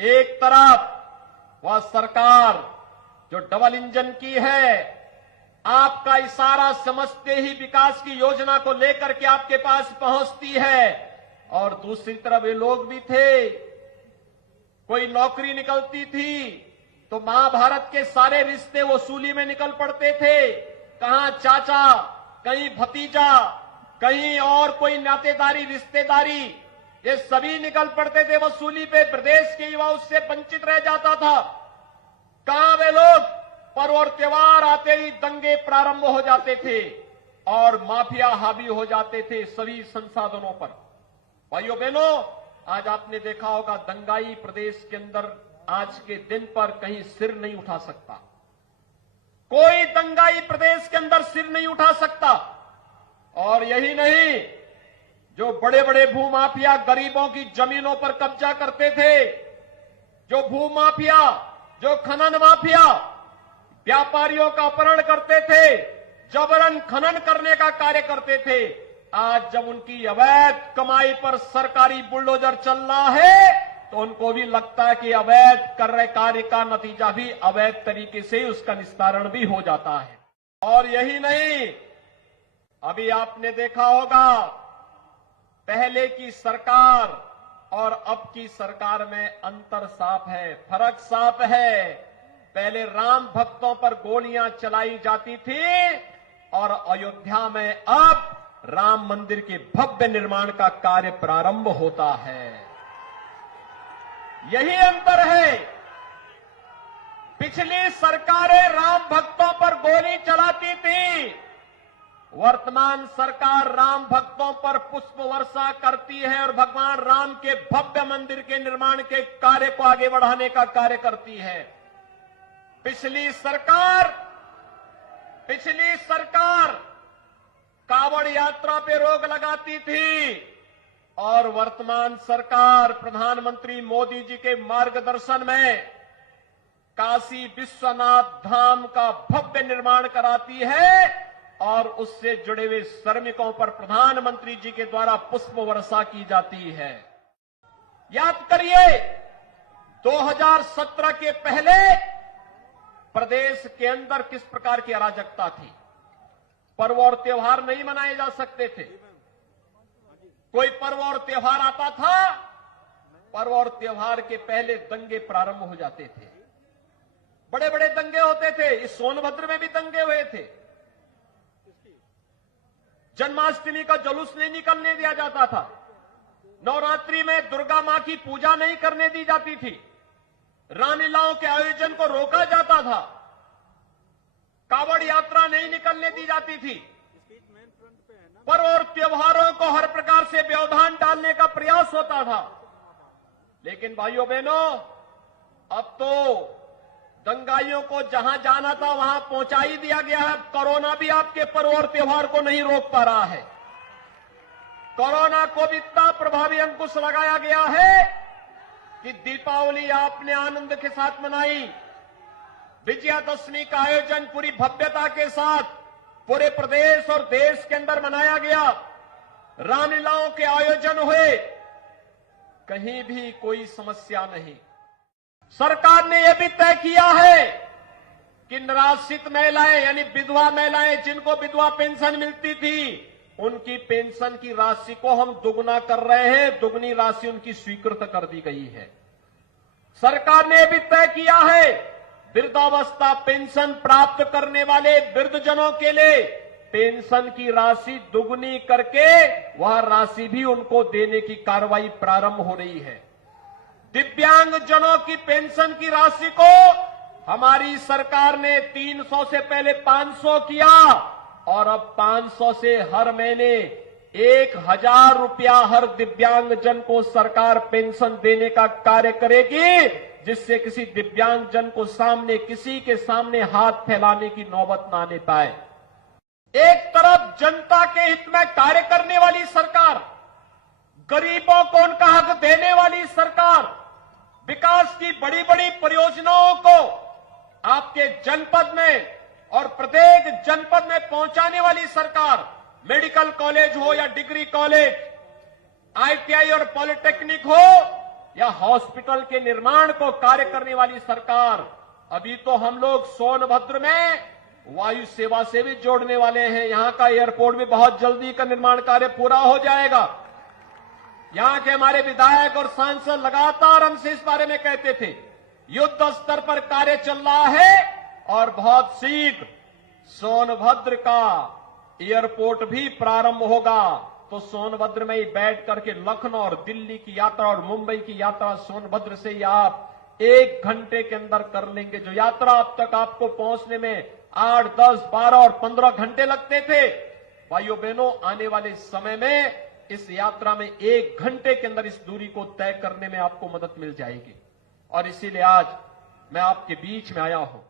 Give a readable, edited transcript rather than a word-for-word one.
एक तरफ वह सरकार जो डबल इंजन की है, आपका इशारा समझते ही विकास की योजना को लेकर के आपके पास पहुंचती है, और दूसरी तरफ ये लोग भी थे, कोई नौकरी निकलती थी तो महाभारत के सारे रिश्ते वसूली में निकल पड़ते थे। कहां चाचा, कहीं भतीजा, कहीं और कोई नातेदारी रिश्तेदारी, ये सभी निकल पड़ते थे वसूली पे। प्रदेश के युवा उससे वंचित रह जाता था। कहां वे लोग? पर्व और त्योहार आते ही दंगे प्रारंभ हो जाते थे और माफिया हावी हो जाते थे सभी संसाधनों पर। भाइयों बहनों, आज आपने देखा होगा दंगाई प्रदेश के अंदर आज के दिन पर कहीं सिर नहीं उठा सकता। कोई दंगाई प्रदेश के अंदर सिर नहीं उठा सकता। और यही नहीं, जो बड़े बड़े भूमाफिया गरीबों की जमीनों पर कब्जा करते थे, जो भूमाफिया, जो खनन माफिया व्यापारियों का अपहरण करते थे, जबरन खनन करने का कार्य करते थे, आज जब उनकी अवैध कमाई पर सरकारी बुलडोजर चल रहा है तो उनको भी लगता है कि अवैध कर रहे कार्य का नतीजा भी अवैध तरीके से उसका निस्तारण भी हो जाता है। और यही नहीं, अभी आपने देखा होगा पहले की सरकार और अब की सरकार में अंतर साफ है, फर्क साफ है। पहले राम भक्तों पर गोलियां चलाई जाती थी और अयोध्या में अब राम मंदिर के भव्य निर्माण का कार्य प्रारंभ होता है। यही अंतर है। पिछली सरकारें राम भक्तों पर गोली चलाती थी, वर्तमान सरकार राम भक्तों पर पुष्प वर्षा करती है और भगवान राम के भव्य मंदिर के निर्माण के कार्य को आगे बढ़ाने का कार्य करती है। पिछली सरकार कांवड़ यात्रा पे रोक लगाती थी और वर्तमान सरकार प्रधानमंत्री मोदी जी के मार्गदर्शन में काशी विश्वनाथ धाम का भव्य निर्माण कराती है और उससे जुड़े हुए श्रमिकों पर प्रधानमंत्री जी के द्वारा पुष्प वर्षा की जाती है। याद करिए, 2017 के पहले प्रदेश के अंदर किस प्रकार की अराजकता थी। पर्व और त्योहार नहीं मनाए जा सकते थे। कोई पर्व और त्योहार आता था, पर्व और त्योहार के पहले दंगे प्रारंभ हो जाते थे। बड़े बड़े दंगे होते थे। इस सोनभद्र में भी दंगे हुए थे। जन्माष्टमी का जुलूस नहीं निकलने दिया जाता था। नवरात्रि में दुर्गा मां की पूजा नहीं करने दी जाती थी। रामलीलाओं के आयोजन को रोका जाता था। कांवड़ यात्रा नहीं निकलने दी जाती थी। पर्व और त्योहारों को हर प्रकार से व्यवधान डालने का प्रयास होता था। लेकिन भाइयों बहनों, अब तो दंगाइयों को जहां जाना था वहां पहुंचा ही दिया गया है। कोरोना भी आपके पर्व और त्योहार को नहीं रोक पा रहा है। कोरोना को भी इतना प्रभावी अंकुश लगाया गया है कि दीपावली आपने आनंद के साथ मनाई। विजयादशमी का आयोजन पूरी भव्यता के साथ पूरे प्रदेश और देश के अंदर मनाया गया। रामलीलाओं के आयोजन हुए, कहीं भी कोई समस्या नहीं। सरकार ने यह भी तय किया है कि निराश्रित महिलाएं यानी विधवा महिलाएं जिनको विधवा पेंशन मिलती थी, उनकी पेंशन की राशि को हम दुगना कर रहे हैं। दुगनी राशि उनकी स्वीकृत कर दी गई है। सरकार ने यह भी तय किया है वृद्धावस्था पेंशन प्राप्त करने वाले वृद्धजनों के लिए पेंशन की राशि दुगनी करके वह राशि भी उनको देने की कार्रवाई प्रारंभ हो रही है। दिव्यांगजनों की पेंशन की राशि को हमारी सरकार ने 300 से पहले 500 किया और अब 500 से हर महीने 1000 रुपया हर दिव्यांगजन को सरकार पेंशन देने का कार्य करेगी, जिससे किसी दिव्यांगजन को किसी के सामने हाथ फैलाने की नौबत ना आने पाए। एक तरफ जनता के हित में कार्य करने वाली सरकार, गरीबों को उनका हक देने वाली सरकार, विकास की बड़ी बड़ी परियोजनाओं को आपके जनपद में और प्रत्येक जनपद में पहुंचाने वाली सरकार, मेडिकल कॉलेज हो या डिग्री कॉलेज, आईटीआई और पॉलिटेक्निक हो या हॉस्पिटल के निर्माण को कार्य करने वाली सरकार, अभी तो हम लोग सोनभद्र में वायु सेवा से भी जोड़ने वाले हैं। यहां का एयरपोर्ट भी बहुत जल्दी का निर्माण कार्य पूरा हो जाएगा। यहां के हमारे विधायक और सांसद लगातार हमसे इस बारे में कहते थे, युद्ध स्तर पर कार्य चल रहा है और बहुत शीघ्र सोनभद्र का एयरपोर्ट भी प्रारंभ होगा। तो सोनभद्र में ही बैठ करके लखनऊ और दिल्ली की यात्रा और मुंबई की यात्रा सोनभद्र से ही आप 1 घंटे के अंदर कर लेंगे। जो यात्रा अब तक आपको पहुंचने में 8, 10, 12 और 15 घंटे लगते थे, भाइयों बहनों, आने वाले समय में इस यात्रा में 1 घंटे के अंदर इस दूरी को तय करने में आपको मदद मिल जाएगी। और इसीलिए आज मैं आपके बीच में आया हूं।